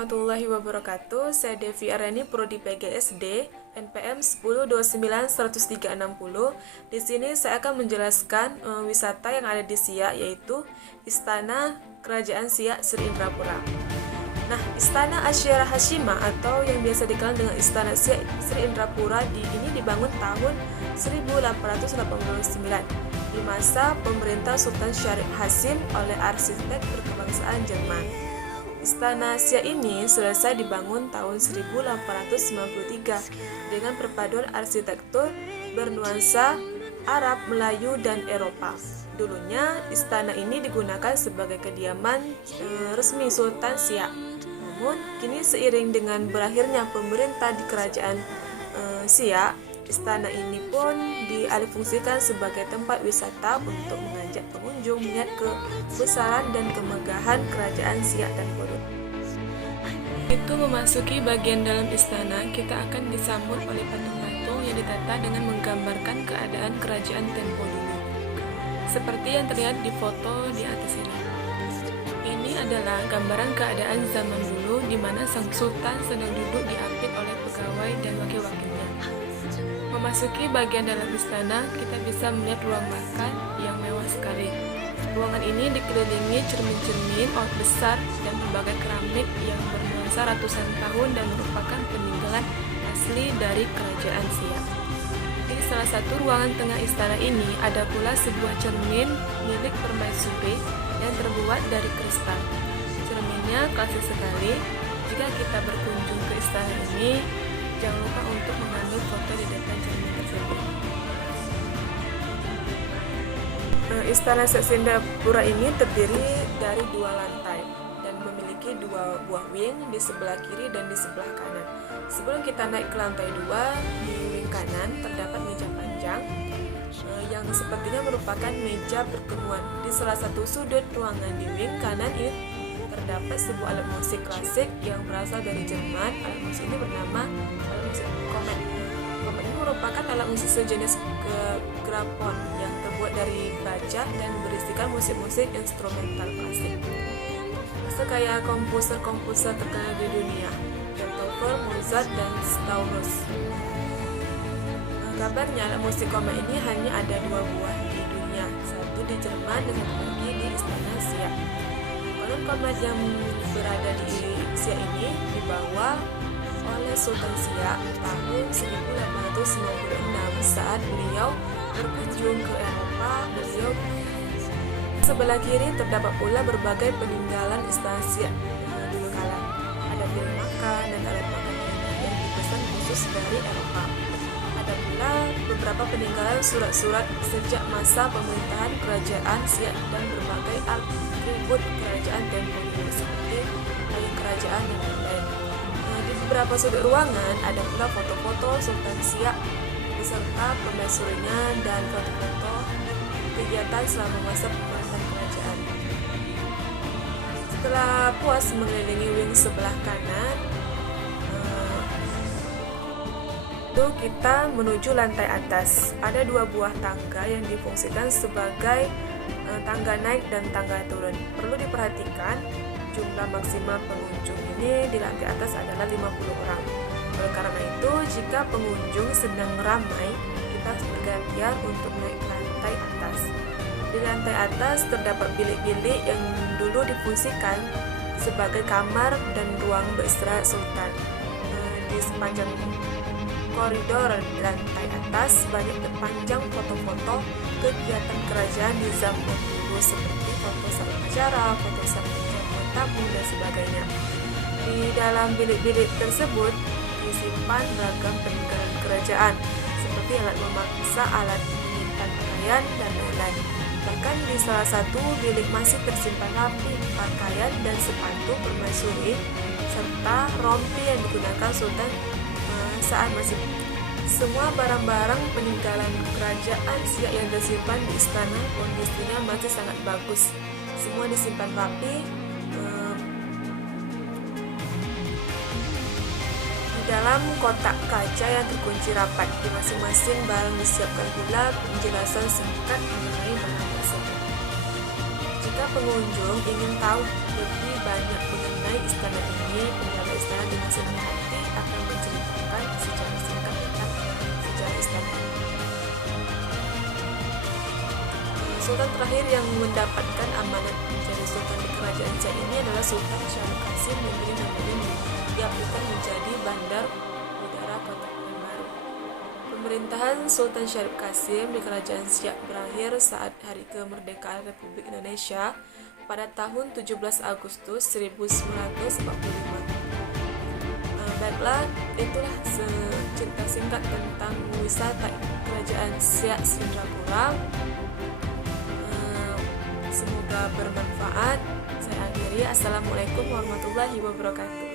warahmatullahi wabarakatuh. Saya Devi Arani, Prodi PGSD, NPM 10291630. Di sini saya akan menjelaskan wisata yang ada di Siak, yaitu Istana Kerajaan Siak Sri Indrapura. Nah, Istana Asyara Hashimah atau yang biasa dikenal dengan Istana Siak Sri Indrapura ini dibangun tahun 1889 di masa pemerintah Sultan Syarif Hasim oleh arsitek berkebangsaan Jerman. Istana Siak ini selesai dibangun tahun 1893 dengan perpaduan arsitektur bernuansa Arab, Melayu, dan Eropa. Dulunya istana ini digunakan sebagai kediaman resmi Sultan Siak. Namun kini seiring dengan berakhirnya pemerintah di kerajaan Siak, istana ini pun dialihfungsikan sebagai tempat wisata untuk mengajak pengunjung melihat kebesaran dan kemegahan kerajaan Siak dan Podo. Itu memasuki bagian dalam istana, kita akan disambut oleh patung-patung yang ditata dengan menggambarkan keadaan kerajaan tempo dulu, seperti yang terlihat di foto di atas ini. Ini adalah gambaran keadaan zaman dulu di mana sang sultan sedang duduk diapit oleh pegawai dan wakil-wakilnya. Memasuki bagian dalam istana, kita bisa melihat ruang makan yang mewah sekali. Ruangan ini dikelilingi cermin-cermin besar dan berbagai keramik yang bernuansa ratusan tahun dan merupakan peninggalan asli dari kerajaan Siak. Di salah satu ruangan tengah istana ini ada pula sebuah cermin milik permaisuri yang terbuat dari kristal. Cerminnya klasik sekali. Jika kita berkunjung ke istana ini, jangan lupa untuk mengambil foto di depan cermin tersebut. Istana Siak Sri Indrapura ini terdiri dari 2 lantai dan memiliki 2 buah wing di sebelah kiri dan di sebelah kanan. Sebelum kita naik ke lantai 2, di wing kanan terdapat meja panjang yang sepertinya merupakan meja pertemuan. Di salah satu sudut ruangan di wing kanan ini terdapat sebuah alat musik klasik yang berasal dari Jerman. Alat musik ini bernama alat musik Komet. Komet ini merupakan alat musik sejenis grapon yang terbuat dari baja dan berisikan musik-musik instrumental klasik. Kayak komposer-komposer terkenal di dunia, Beethoven, Mozart, dan Strauss. Kabarnya alat musik Komet ini hanya ada 2 buah di dunia, satu di Jerman dan satu lagi di Istana Siak. Konon Komet yang berada di Siak ini dibawa oleh Sultan Siak tahun 1896 saat beliau berkunjung ke Eropa. Sebelah kiri terdapat pula berbagai peninggalan Istana Siak dulu kala. Ada piring makan dan alat makan lainnya yang dipesan khusus dari Eropa. Ada pula beberapa peninggalan surat-surat sejak masa pemerintahan kerajaan Siak dan berbagai atribut kerajaan tempo dulu seperti ayam kerajaan yang lain. Di beberapa sudut ruangan ada pula foto-foto Sultan Siak beserta permaisurinya dan foto-foto kegiatan selama masa pemerintahan kerajaan. Setelah puas mengelilingi wing sebelah kanan, itu kita menuju lantai atas. Ada 2 buah tangga yang difungsikan sebagai tangga naik dan tangga turun. Perlu diperhatikan jumlah maksimal pengunjung ini di lantai atas adalah 50 orang. Oleh karena itu, jika pengunjung sedang ramai, kita harus bergantian untuk naik ke lantai atas. Di lantai atas terdapat bilik-bilik yang dulu difungsikan sebagai kamar dan ruang beristirahat sultan. Di sepanjang koridor di lantai atas banyak terpanjang foto-foto kegiatan kerajaan di zaman dulu seperti foto saat acara, foto saat tamu, dan sebagainya. Di dalam bilik-bilik tersebut disimpan beragam peninggalan kerajaan seperti alat memasak, alat menyimpan pakaian, dan lain-lain. Bahkan di salah satu bilik masih tersimpan rapi pakaian dan sepatu permaisuri serta rompi yang digunakan sultan saat masih. Semua barang-barang peninggalan kerajaan Siak yang tersimpan di istana kondisinya masih sangat bagus. Semua disimpan rapi dalam kotak kaca yang terkunci rapat. Di masing-masing barang disiapkan pula penjelasan singkat mengenai barang tersebut. Jika pengunjung ingin tahu lebih banyak mengenai mengenai istana ini, penjaga istana dengan senang hati akan menceritakan secara singkat tentang sejarah istana. Sultan terakhir yang mendapatkan amanat menjadi sultan di kerajaan Siak ini adalah Sultan Syarif Qasim negeri Namurin, diaplikkan menjadi bandar udara kota Pekanbaru. Pemerintahan Sultan Syarif Qasim di kerajaan Siak berakhir saat hari kemerdekaan Republik Indonesia pada tahun 17 Agustus 1945. Baiklah, itulah secerita singkat tentang wisata kerajaan Siak Sindrapura. Semoga bermanfaat. Saya akhiri. Assalamualaikum warahmatullahi wabarakatuh.